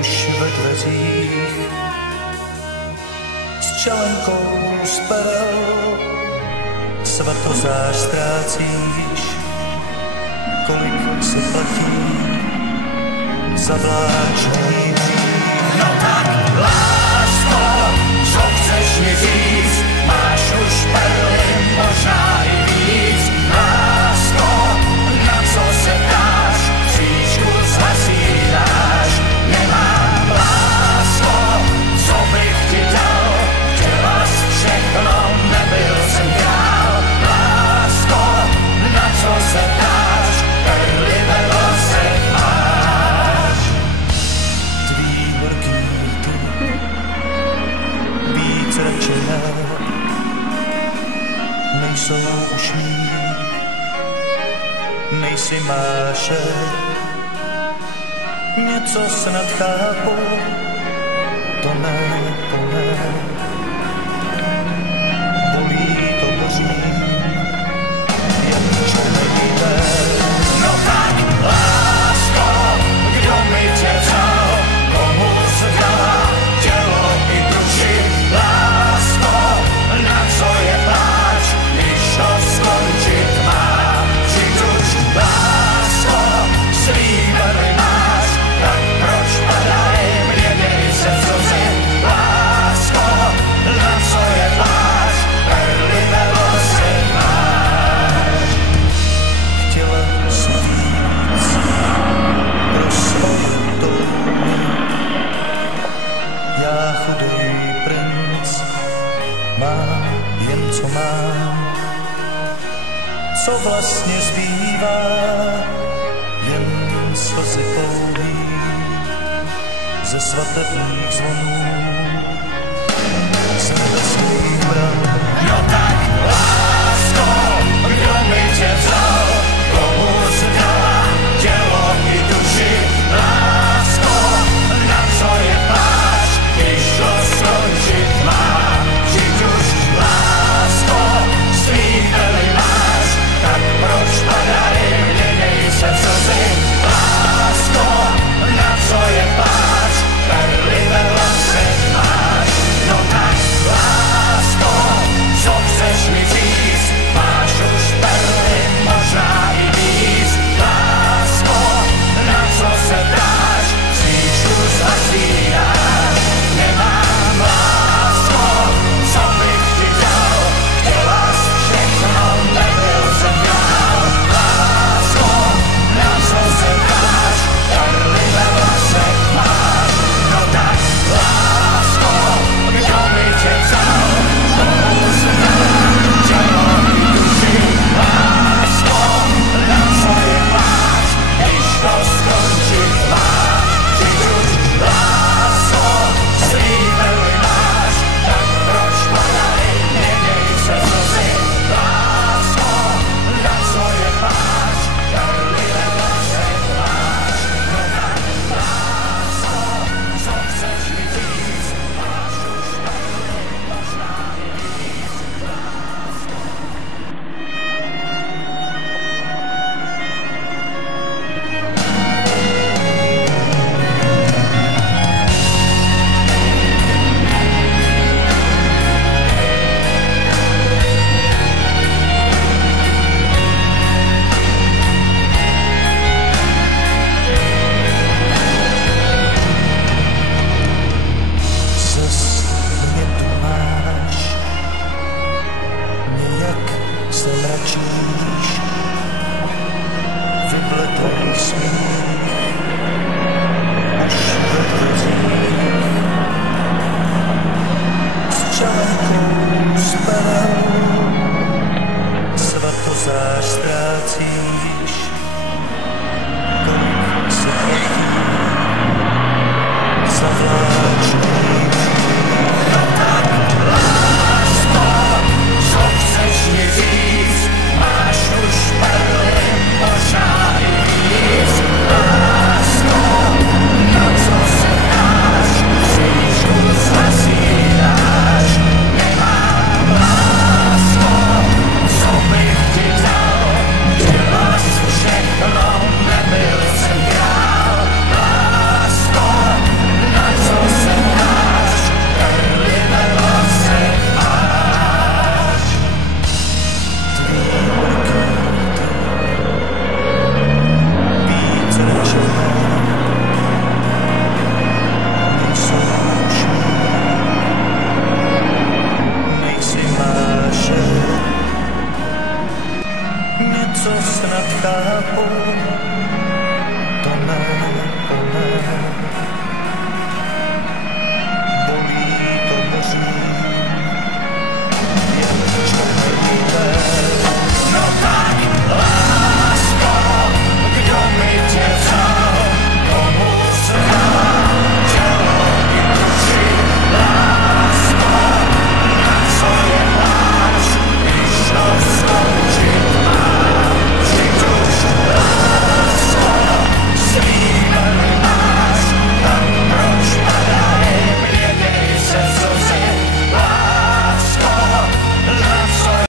už ve dveřích. S čelenkou z perel svatozář ztrácíš, kolik se platí za vláčný hřích. No tak, lásko, co chceš mi říct, máš už perly, možná i víc. Lásko, na co se ptáš, příčku zhasínáš. Nemám, lásko, co bych ti dal, chtěla jsi všechno, nebyl jsem král. Lásko, na co se ptáš, perly ve vlasech máš. Tvý horký rty víc radši nejsou už mý. Nejsi Máše, něco snad chápu, to ne, bolí to boří, jen černý den. No tak, lásko, kdo mi tě vzal, komu se dala tělo i duši. Lásko, na co je pláč, když to skončit má. Přijduž, lásko, slíbili máš, tak proč padaj mě, dej se slzy. Lásko, na co je pláč, perly ve vlasech máš. Chtěla jsem víc pro svoji touhu. Já chudej princ mám jen co mám. Co vlastně zbývá, jen slzy pouhý ze svatebních zvonů, z nebeských bran.